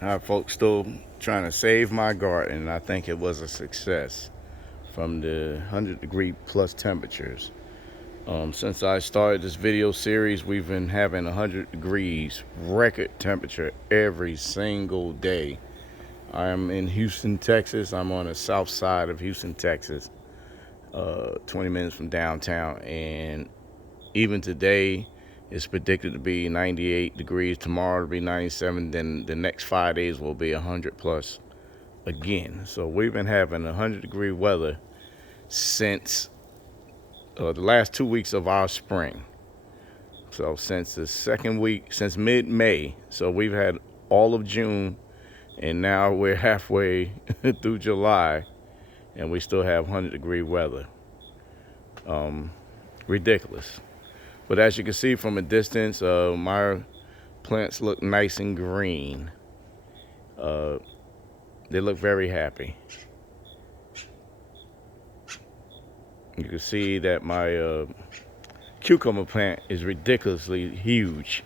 I have folks still trying to save my garden, and I think it was a success from the 100-degree plus temperatures. Since I started this video series, we've been having 100 degrees record temperature every single day. I am in Houston, Texas. I'm on the south side of Houston, Texas, 20 minutes from downtown. And even today, it's predicted to be 98 degrees. Tomorrow to be 97. Then the next 5 days will be 100 plus again. So we've been having 100-degree weather since the last 2 weeks of our spring. So since the second week, since mid-May. So we've had all of June, and now we're halfway through July, and we still have 100-degree weather. Ridiculous. But as you can see from a distance, my plants look nice and green. They look very happy. You can see that my cucumber plant is ridiculously huge.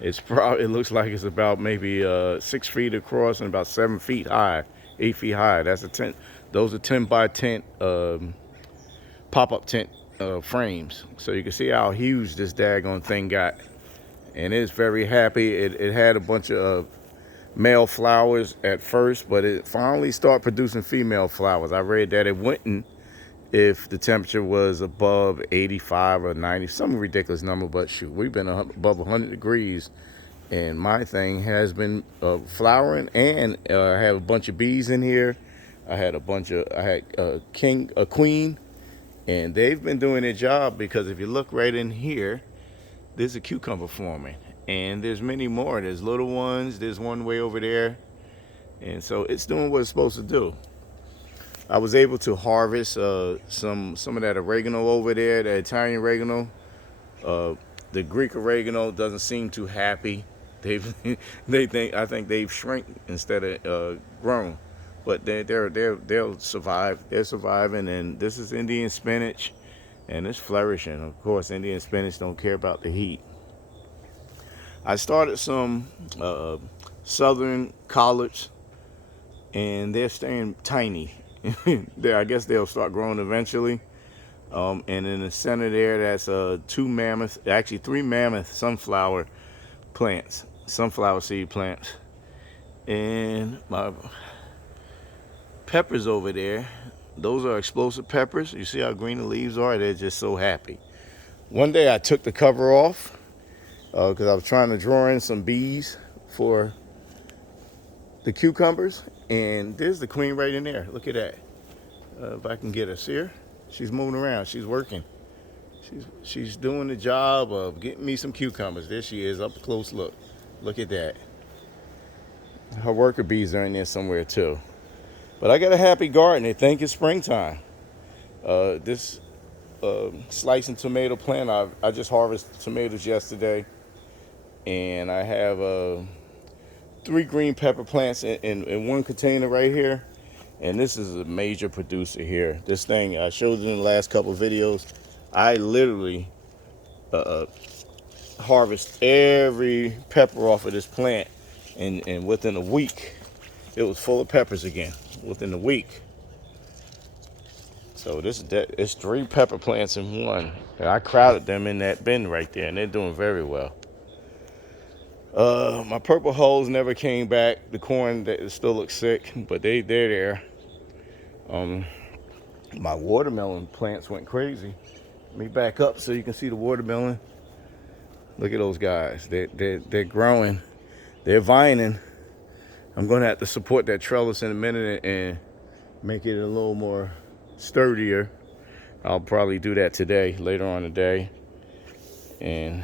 It looks like it's about maybe 6 feet across and about 7 feet high, 8 feet high. That's a tent. Those are 10 by 10 pop-up tent frames. So you can see how huge this daggone thing got. And it's very happy. It had a bunch of male flowers at first, but it finally started producing female flowers. I read that it wouldn't if the temperature was above 85 or 90, some ridiculous number, but shoot, we've been above 100 degrees, and my thing has been flowering, and I have a bunch of bees in here. I had a queen, and they've been doing their job, because if you look right in here, there's a cucumber forming, and there's many more. There's little ones, there's one way over there, and so it's doing what it's supposed to do. I was able to harvest some of that oregano over there, that Italian oregano. The Greek oregano doesn't seem too happy. I think they've shrunk instead of grown, but they'll survive. They're surviving, and this is Indian spinach, and it's flourishing. Of course, Indian spinach don't care about the heat. I started some southern collards, and they're staying tiny. I guess they'll start growing eventually. And in the center there, that's three mammoth sunflower seed plants. And my peppers over there, those are explosive peppers. You see how green the leaves are? They're just so happy. One day I took the cover off because I was trying to draw in some bees for the cucumbers, and there's the queen right in there. Look at that. If I can get her, see her? She's moving around. She's working. She's doing the job of getting me some cucumbers. There she is, up close look. Look at that. Her worker bees are in there somewhere too. But I got a happy garden. They think it's springtime. This slicing tomato plant, I just harvested tomatoes yesterday, and I have 3 green pepper plants in one container right here, and this is a major producer here. This thing, I showed it in the last couple of videos. I literally harvest every pepper off of this plant, and within a week it was full of peppers again. Within a week. So it's 3 pepper plants in one, and I crowded them in that bin right there, and they're doing very well. My purple hulls never came back. The corn that still looks sick, but they're there. My watermelon plants went crazy. Let me back up so you can see the watermelon. Look at those guys. They're growing. They're vining. I'm gonna have to support that trellis in a minute and make it a little more sturdier. I'll probably do that today, later on today. And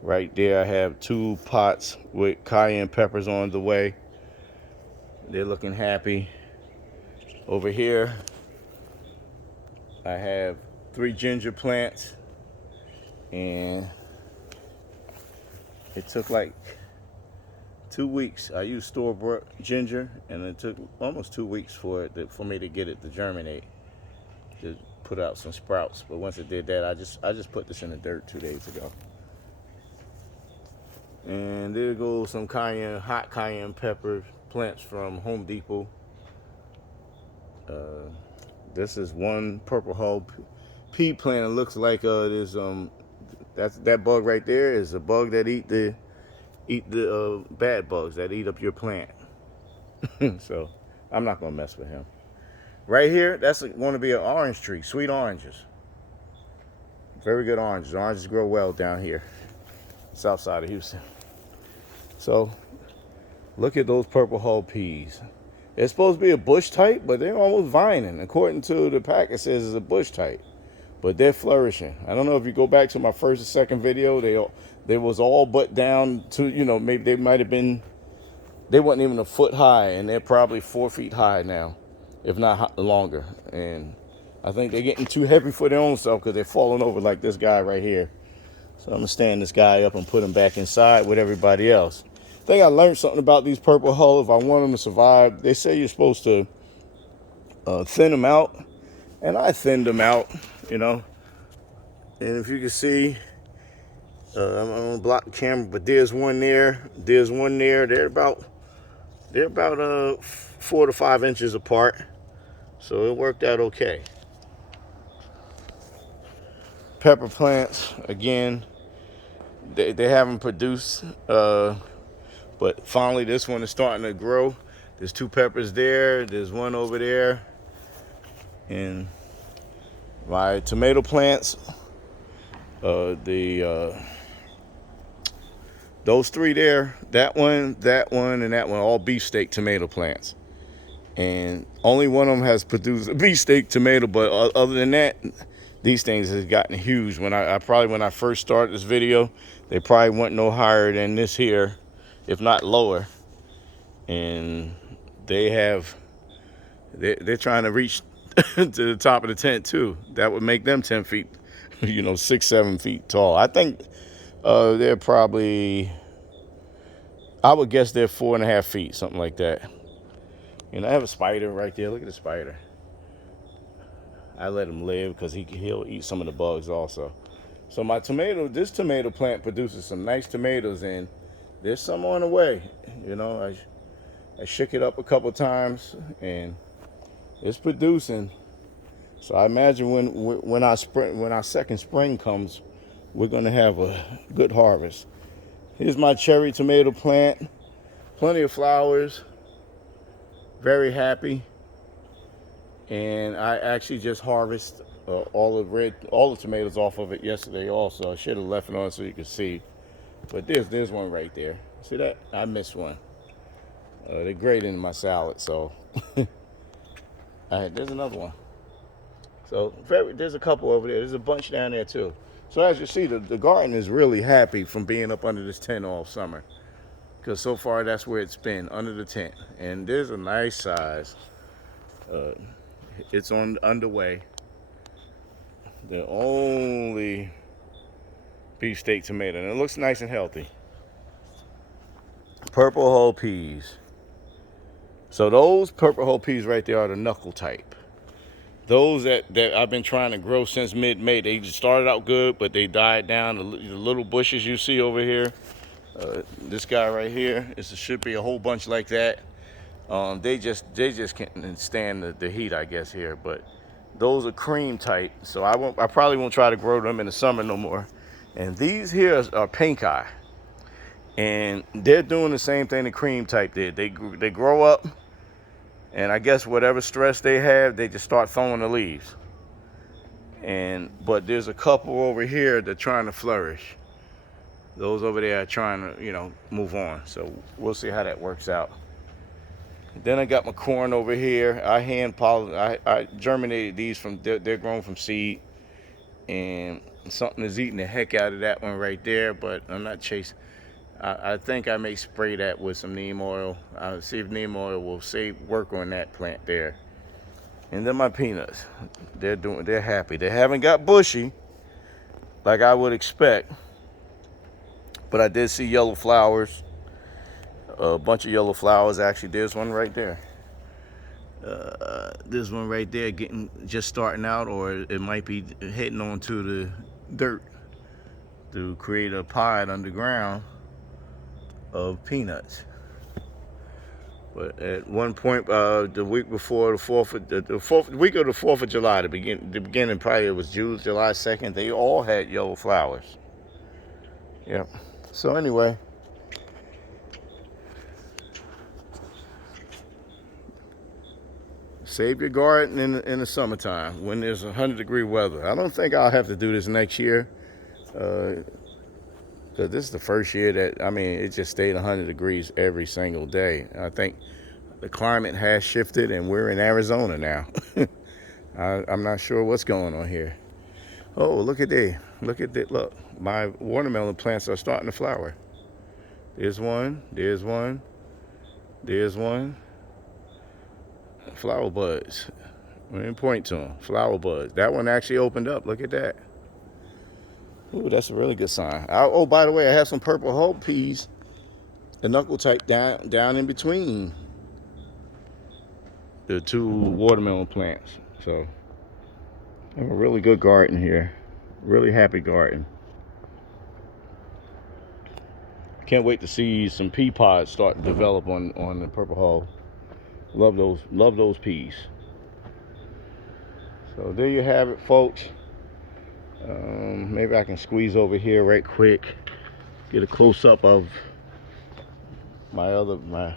right there I have 2 pots with cayenne peppers on the way. They're looking happy. Over here I have 3 ginger plants, and it took like 2 weeks. I used store-bought ginger, and it took almost 2 weeks for me to get it to germinate, to put out some sprouts. But once it did that, I just put this in the dirt 2 days ago. And there goes some hot cayenne pepper plants from Home Depot. Uh, this is one purple hull pea plant. It looks like there's that bug right there is a bug that eat the bad bugs that eat up your plant. So I'm not gonna mess with him. Right here, that's going to be an orange tree, sweet oranges. Very good oranges. Oranges grow well down here, south side of Houston. So look at those purple hull peas. It's supposed to be a bush type, but they're almost vining. According to the pack, it says it's a bush type, but they're flourishing. I don't know if you go back to my first and second video, they was all but down to, maybe they might have been, they wasn't even a foot high, and they're probably 4 feet high now, if not longer. And I think they're getting too heavy for their own self because they're falling over like this guy right here. So I'm gonna stand this guy up and put him back inside with everybody else. I think I learned something about these purple hull. If I want them to survive, they say you're supposed to thin them out, and I thinned them out, And if you can see, I'm gonna block the camera, but there's one there. There's one there. They're about 4 to 5 inches apart, so it worked out okay. Pepper plants, again, they haven't produced, but finally this one is starting to grow. There's 2 peppers there, there's one over there. And my tomato plants, those 3 there, that one, and that one, all beefsteak tomato plants. And only one of them has produced a beefsteak tomato, but other than that, these things has gotten huge. When I first started this video, they probably went no higher than this here, if not lower. And they're trying to reach to the top of the tent too. That would make them 10 feet, 6, 7 feet tall. I think they're probably, I would guess they're 4.5 feet, something like that. I have a spider right there. Look at the spider. I let him live because he'll eat some of the bugs also. So this tomato plant produces some nice tomatoes, and there's some on the way. I shook it up a couple times, and it's producing. So I imagine when our second spring comes, we're gonna have a good harvest. Here's my cherry tomato plant. Plenty of flowers. Very happy. And I actually just harvested all the tomatoes off of it yesterday also. I should have left it on so you could see. But there's one right there. See that? I missed one. They're great in my salad, so. There's another one. So there's a couple over there. There's a bunch down there too. So as you see, the garden is really happy from being up under this tent all summer. Because so far that's where it's been, under the tent. And there's a nice size. It's underway. The only beefsteak tomato, and it looks nice and healthy. Purple hull peas. So those purple hull peas right there are the knuckle type. Those that I've been trying to grow since mid-May, they started out good, but they died down. The little bushes you see over here, this guy right here, should be a whole bunch like that. They just can't stand the heat, I guess, here. But those are cream type, so I probably won't try to grow them in the summer no more. And these here are pink eye, and they're doing the same thing the cream type did. They grow up, and I guess whatever stress they have, they just start throwing the leaves. But there's a couple over here that are trying to flourish. Those over there are trying to, move on. So we'll see how that works out. Then I got my corn over here. I germinated these they're grown from seed, and something is eating the heck out of that one right there. But I'm not chasing. I think I may spray that with some neem oil. I'll see if neem oil will work on that plant there. And then my peanuts, they're happy. They haven't got bushy like I would expect, but I did see yellow flowers. A bunch of yellow flowers. Actually, there's one right there. There's one right there just starting out, or it might be heading onto the dirt to create a pod underground. of peanuts. But at one point, the week before the week of the 4th of July, the beginning probably it was June, July 2nd, they all had yellow flowers. Yep. So anyway, save your garden in the summertime when there's 100-degree weather. I don't think I'll have to do this next year. Because this is the first year that, I mean, it just stayed 100 degrees every single day. I think the climate has shifted and we're in Arizona now. I'm not sure what's going on here. Oh, look at that. Look at that. Look, my watermelon plants are starting to flower. There's one. There's one. There's one. Flower buds. We didn't point to them. Flower buds. That one actually opened up. Look at that. Ooh, that's a really good sign. Oh, by the way, I have some purple hulk peas, the knuckle type, down in between the two watermelon plants. So I have a really good garden here. Really happy garden. Can't wait to see some pea pods start to develop on the purple hull. Love those peas. So there you have it, folks. Maybe I can squeeze over here right quick, get a close-up of my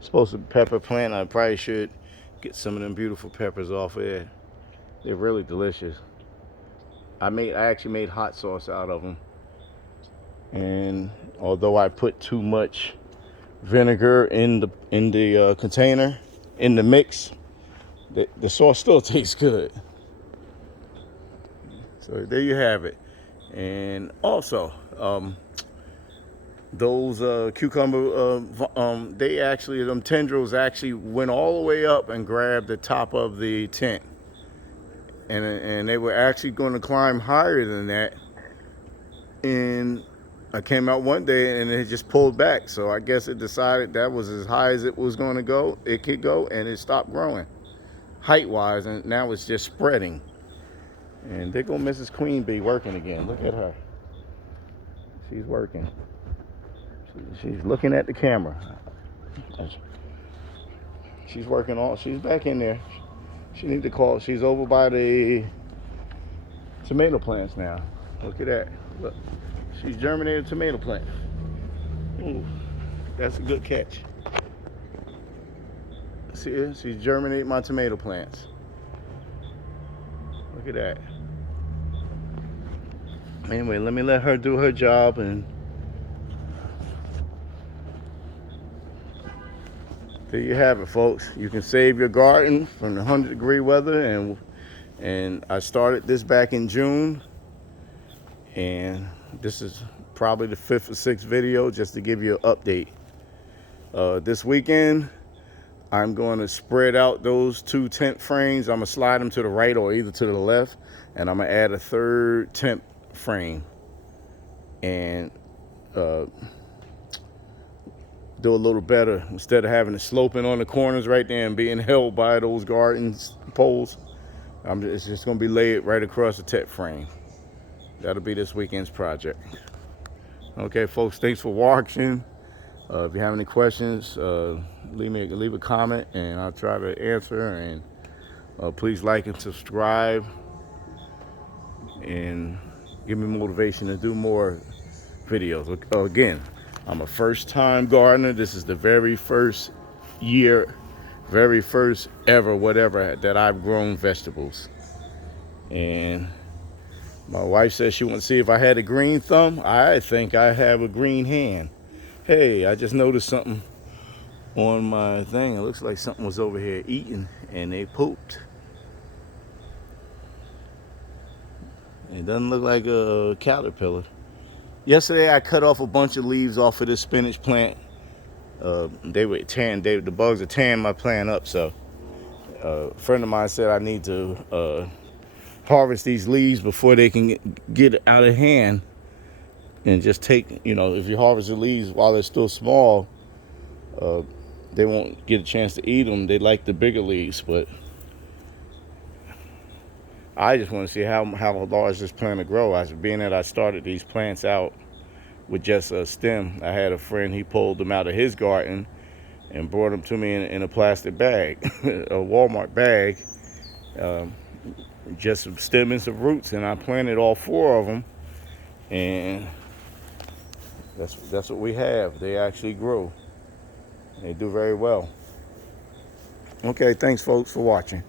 supposed to pepper plant. I probably should get some of them beautiful peppers off there. They're really delicious. I actually made hot sauce out of them, and although I put too much vinegar in the container, in the mix, the sauce still tastes good. So there you have it. And also, those cucumber, they actually, them tendrils actually went all the way up and grabbed the top of the tent. And they were actually going to climb higher than that. And I came out one day and it just pulled back. So I guess it decided that was as high as it was going to go. It could go, and it stopped growing height-wise, and now it's just spreading. And there go Mrs. Queen Bee working again. Look at her. She's working. She's looking at the camera. She's working she's back in there. She needs to call. She's over by the tomato plants now. Look at that. Look. She's germinated a tomato plant. Ooh, that's a good catch. See her? She's germinated my tomato plants. Look at that. Anyway, let me let her do her job, and there you have it, folks. You can save your garden from the 100-degree weather, and I started this back in June, and this is probably the 5th or 6th video just to give you an update. This weekend, I'm going to spread out those 2 tent frames. I'm going to slide them to the right or either to the left, and I'm going to add a 3rd tent frame and do a little better. Instead of having it sloping on the corners right there and being held by those garden poles, it's just going to be laid right across the tent frame. That'll be this weekend's project. Okay, folks, thanks for watching. If you have any questions, leave a comment and I'll try to answer. And please like and subscribe, and give me motivation to do more videos. Again, I'm a first-time gardener. This is the very first year, very first ever whatever that I've grown vegetables. And my wife says she wants to see if I had a green thumb. I think I have a green hand. Hey, I just noticed something on my thing. It looks like something was over here eating and they pooped. It doesn't look like a caterpillar. Yesterday I cut off a bunch of leaves off of this spinach plant. They were tan. The bugs are tearing my plant up. So a friend of mine said I need to harvest these leaves before they can get out of hand. And just take, if you harvest the leaves while they're still small, they won't get a chance to eat them. They like the bigger leaves, but I just want to see how large this plant will grow. Being that I started these plants out with just a stem. I had a friend, he pulled them out of his garden and brought them to me in a plastic bag, a Walmart bag, um, just some stem and some roots, and I planted all 4 of them, and that's what we have. They actually grow. They do very well. Okay, thanks folks for watching.